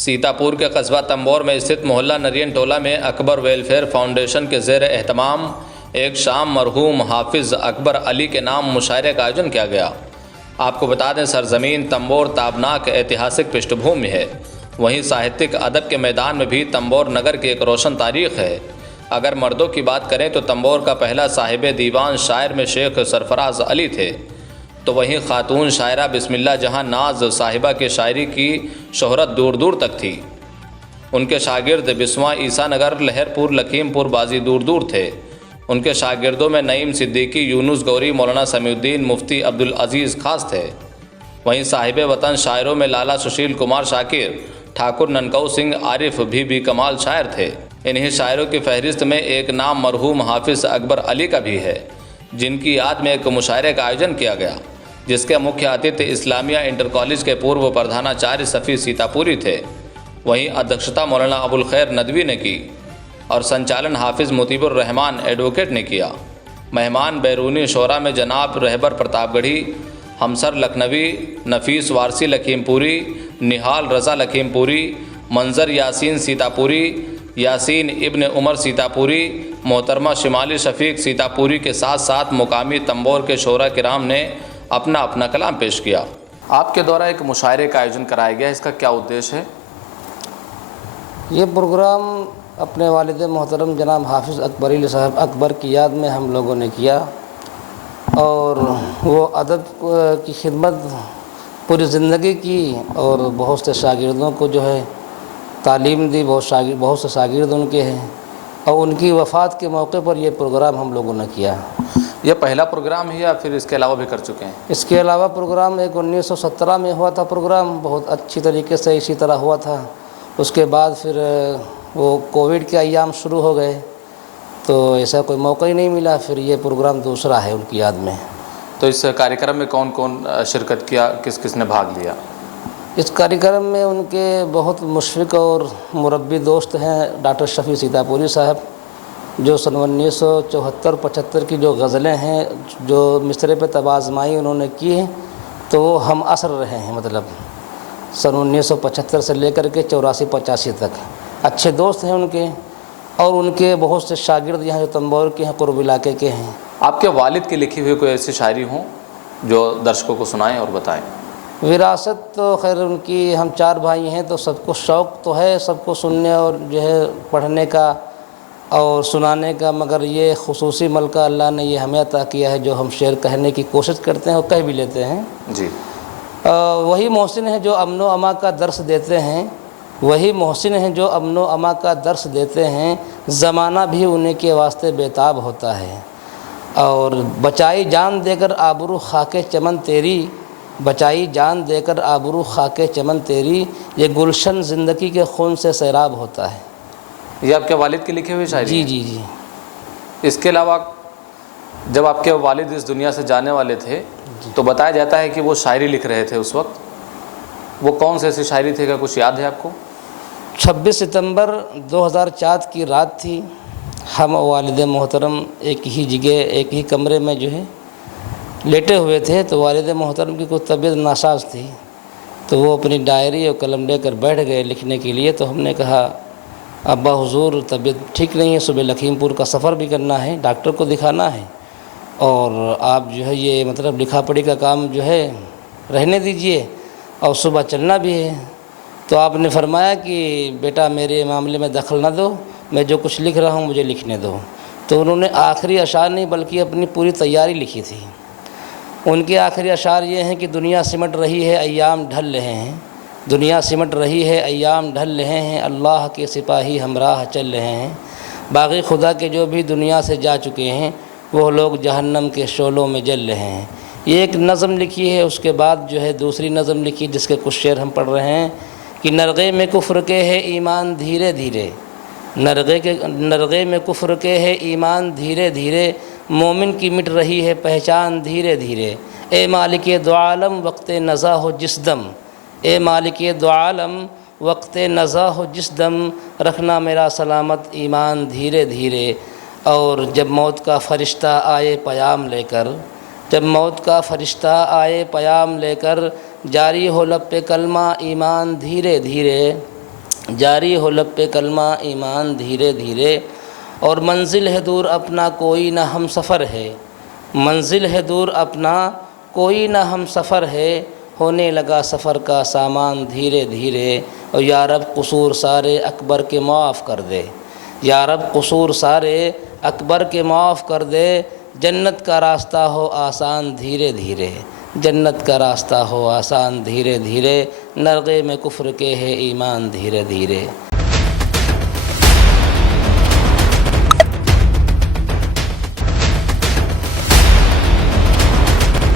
سیتاپور کے قصبہ تمبور میں استھت محلہ نرین ٹولہ میں اکبر ویلفیئر فاؤنڈیشن کے زیر اہتمام ایک شام مرحوم حافظ اکبر علی کے نام مشاعرے کا آیوجن کیا گیا۔ آپ کو بتا دیں سرزمین تمبور تابناک ایتہاسک پشٹ بھومی ہے، وہیں ساہتک ادب کے میدان میں بھی تمبور نگر کی ایک روشن تاریخ ہے۔ اگر مردوں کی بات کریں تو تمبور کا پہلا صاحب دیوان شاعر میں شیخ سرفراز علی تھے، تو وہیں خاتون شاعرہ بسم اللہ جہاں ناز صاحبہ کے شاعری کی شہرت دور دور تک تھی۔ ان کے شاگرد بسواں عیسیٰ نگر، لہر پور، لکھیم پور بازی دور دور تھے۔ ان کے شاگردوں میں نعیم صدیقی، یونس گوری، مولانا سمیع الدین، مفتی عبدالعزیز خاص تھے۔ وہیں صاحب وطن شاعروں میں لالا سشیل کمار شاکر، ٹھاکر ننکو سنگھ عارف بھی کمال شاعر تھے۔ انہی شاعروں کی فہرست میں ایک نام مرحوم حافظ اکبر علی کا بھی ہے، جن کی یاد میں ایک مشاعرے کا آیوجن کیا گیا، جس کے مکھیہ اتھے اسلامیہ انٹر کالج کے پورو پردھاناچاریہ صفی سیتاپوری تھے۔ وہیں ادھیکشتا مولانا ابوالخیر ندوی نے کی اور سنچالن حافظ مطیب الرحمان ایڈوکیٹ نے کیا۔ مہمان بیرونی شعراء میں جناب رہبر پرتاپ گڑھی، ہمسر لکھنوی، نفیس وارسی لکھیم پوری، نہال رضا لکھیم پوری، منظر یاسین سیتاپوری، یاسین ابن عمر سیتاپوری، محترمہ شمالی شفیق سیتاپوری کے ساتھ ساتھ مقامی تمبور کے شعراء کرام نے اپنا اپنا کلام پیش کیا۔ آپ کے دورہ ایک مشاعرے کا آیوجن کرایا گیا، اس کا کیا ادیش ہے؟ یہ پروگرام اپنے والد محترم جناب حافظ اکبر علی صاحب اکبر کی یاد میں ہم لوگوں نے کیا، اور وہ ادب کی خدمت پوری زندگی کی اور بہت سے شاگردوں کو جو ہے تعلیم دی، بہت سے شاگرد ان کے ہیں، اور ان کی وفات کے موقع پر یہ پروگرام ہم لوگوں نے کیا۔ یہ پہلا پروگرام ہے یا پھر اس کے علاوہ بھی کر چکے ہیں؟ اس کے علاوہ پروگرام ایک 1917 میں ہوا تھا، پروگرام بہت اچھی طریقے سے اسی طرح ہوا تھا۔ اس کے بعد پھر وہ کووڈ کے ایام شروع ہو گئے تو ایسا کوئی موقع ہی نہیں ملا، پھر یہ پروگرام دوسرا ہے ان کی یاد میں۔ تو اس کاریہ میں کون کون شرکت کیا، کس کس نے بھاگ لیا؟ اس کاریہ میں ان کے بہت مشفق اور مربی دوست ہیں ڈاکٹر شفیع سیتاپوری صاحب، جو سن 1974-75 کی جو غزلیں ہیں جو مصرعے پہ طب آزمائی انہوں نے کی ہیں، تو وہ ہم عصر رہے ہیں، مطلب سن 1975 سے لے کر کے 84-85 تک اچھے دوست ہیں ان کے، اور ان کے بہت سے شاگرد یہاں جو تمبور کے ہیں، قرب علاقے کے ہیں۔ آپ کے والد کی لکھی ہوئی کوئی ایسی شاعری ہوں جو درشکوں کو سنائیں اور بتائیں؟ وراثت تو خیر ان کی، ہم 4 بھائی ہیں تو سب کو شوق تو ہے سب کو سننے اور جو ہے پڑھنے کا اور سنانے کا، مگر یہ خصوصی ملکہ اللہ نے یہ ہمیں عطا کیا ہے جو ہم شعر کہنے کی کوشش کرتے ہیں اور کہہ بھی لیتے ہیں۔ جی، وہی محسن ہیں جو امن و اما کا درس دیتے ہیں، وہی محسن ہیں جو امن و اما کا درس دیتے ہیں، زمانہ بھی انہیں کے واسطے بیتاب ہوتا ہے۔ اور بچائی جان دے کر آبرو خاک چمن تیری، بچائی جان دے کر آبرو خاک چمن تیری، یہ گلشن زندگی کے خون سے سیراب ہوتا ہے۔ یہ آپ کے والد کی لکھی ہوئی شاعری جی ہے؟ جی جی۔ اس کے علاوہ جب آپ کے والد اس دنیا سے جانے والے تھے تو بتایا جاتا ہے کہ وہ شاعری لکھ رہے تھے اس وقت، وہ کون سی ایسی شاعری تھی، کیا کچھ یاد ہے آپ کو؟ 26 ستمبر 2004 کی رات تھی، ہم والد محترم ایک ہی جگہ ایک ہی کمرے میں جو ہے لیٹے ہوئے تھے، تو والد محترم کی کوئی طبیعت ناساز تھی، تو وہ اپنی ڈائری اور قلم لے کر بیٹھ گئے لکھنے کے لیے۔ تو ہم نے کہا ابا حضور طبیعت ٹھیک نہیں ہے، صبح لکھیم پور کا سفر بھی کرنا ہے، ڈاکٹر کو دکھانا ہے، اور آپ جو ہے یہ مطلب لکھا پڑھی کا کام جو ہے رہنے دیجئے، اور صبح چلنا بھی ہے۔ تو آپ نے فرمایا کہ بیٹا میرے معاملے میں دخل نہ دو، میں جو کچھ لکھ رہا ہوں مجھے لکھنے دو۔ تو انہوں نے آخری اشعار نہیں بلکہ اپنی پوری تیاری لکھی تھی۔ ان کے آخری اشعار یہ ہیں کہ دنیا سمٹ رہی ہے ایام ڈھل رہے ہیں، دنیا سمٹ رہی ہے ایام ڈھل رہے ہیں، اللہ کے سپاہی ہمراہ چل رہے ہیں، باغی خدا کے جو بھی دنیا سے جا چکے ہیں وہ لوگ جہنم کے شعلوں میں جل رہے ہیں۔ یہ ایک نظم لکھی ہے، اس کے بعد جو ہے دوسری نظم لکھی جس کے کچھ شعر ہم پڑھ رہے ہیں کہ نرغے میں کفر کے ہے ایمان دھیرے دھیرے، نرغے میں کفر کے ہے ایمان دھیرے دھیرے، مومن کی مٹ رہی ہے پہچان دھیرے دھیرے، اے مالک دو عالم وقت نزا ہو جس دم، اے مالک دو عالم وقت نزا ہو جس دم، رکھنا میرا سلامت ایمان دھیرے دھیرے۔ اور جب موت کا فرشتہ آئے پیام لے کر، جب موت کا فرشتہ آئے پیام لے کر، جاری ہو لب پہ کلمہ ایمان دھیرے دھیرے، جاری ہو لب پہ کلمہ ایمان دھیرے دھیرے، اور منزل ہے دور اپنا کوئی نہ ہم سفر ہے، منزل ہے دور اپنا کوئی نہ ہم سفر ہے، ہونے لگا سفر کا سامان دھیرے دھیرے، اور یا رب قصور سارے اکبر کے معاف کر دے، یا رب قصور سارے اکبر کے معاف کر دے، جنت کا راستہ ہو آسان دھیرے دھیرے، جنت کا راستہ ہو آسان دھیرے دھیرے، نرغے میں کفر کے ہے ایمان دھیرے دھیرے۔